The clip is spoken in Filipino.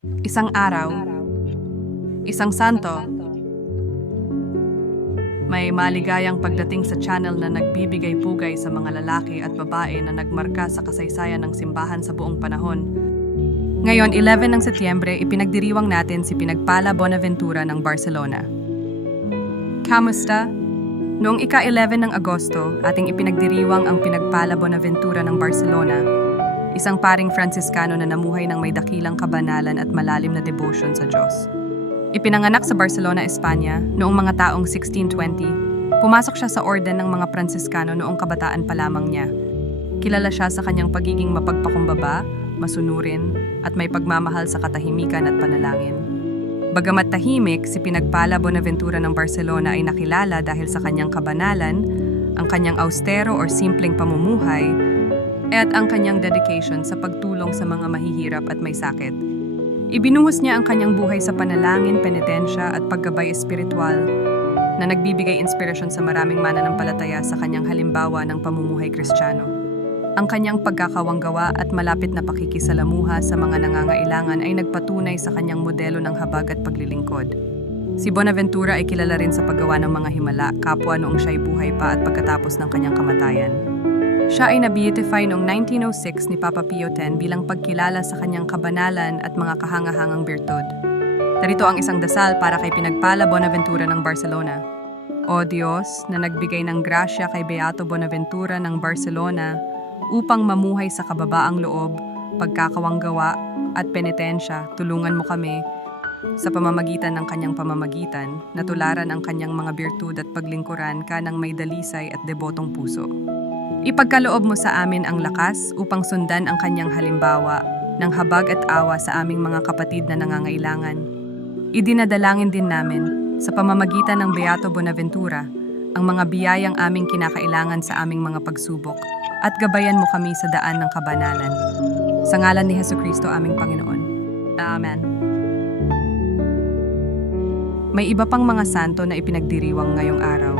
Isang araw, isang santo, may maligayang pagdating sa channel na nagbibigay pugay sa mga lalaki at babae na nagmarka sa kasaysayan ng simbahan sa buong panahon. Ngayon, 11 ng Setyembre, ipinagdiriwang natin si Pinagpala Bonaventura ng Barcelona. Kamusta? Noong ika-11 ng Agosto, ating ipinagdiriwang ang Pinagpala Bonaventura ng Barcelona, isang paring Franciscano na namuhay ng may dakilang kabanalan at malalim na devotion sa Diyos. Ipinanganak sa Barcelona, Espanya, noong mga taong 1620. Pumasok siya sa orden ng mga Franciscano noong kabataan pa lamang niya. Kilala siya sa kanyang pagiging mapagpakumbaba, masunurin, at may pagmamahal sa katahimikan at panalangin. Bagamat tahimik, si Pinagpala Bonaventura ng Barcelona ay nakilala dahil sa kanyang kabanalan, ang kanyang austero or simpleng pamumuhay, at ang kanyang dedication sa pagtulong sa mga mahihirap at may sakit. Ibinuhos niya ang kanyang buhay sa panalangin, penitensya at paggabay espiritual na nagbibigay inspirasyon sa maraming mananampalataya sa kanyang halimbawa ng pamumuhay kristyano. Ang kanyang pagkakawanggawa at malapit na pakikisalamuha sa mga nangangailangan ay nagpatunay sa kanyang modelo ng habag at paglilingkod. Si Bonaventura ay kilala rin sa paggawa ng mga himala, kapwa noong siya'y buhay pa at pagkatapos ng kanyang kamatayan. Siya ay na-beatify noong 1906 ni Papa Pio X bilang pagkilala sa kanyang kabanalan at mga kahangahangang birtud. Narito ang isang dasal para kay Pinagpala Bonaventura ng Barcelona. O Diyos, na nagbigay ng grasya kay Beato Bonaventura ng Barcelona upang mamuhay sa kababaang loob, pagkakawanggawa at penitensya, tulungan mo kami sa pamamagitan ng kanyang pamamagitan, natularan ang kanyang mga birtud at paglingkuran ka ng may dalisay at debotong puso. Ipagkaloob mo sa amin ang lakas upang sundan ang kanyang halimbawa ng habag at awa sa aming mga kapatid na nangangailangan. Idinadalangin din namin sa pamamagitan ng Beato Bonaventura ang mga biyayang aming kinakailangan sa aming mga pagsubok at gabayan mo kami sa daan ng kabanalan. Sa ngalan ni Heso Kristo aming Panginoon. Amen. May iba pang mga santo na ipinagdiriwang ngayong araw.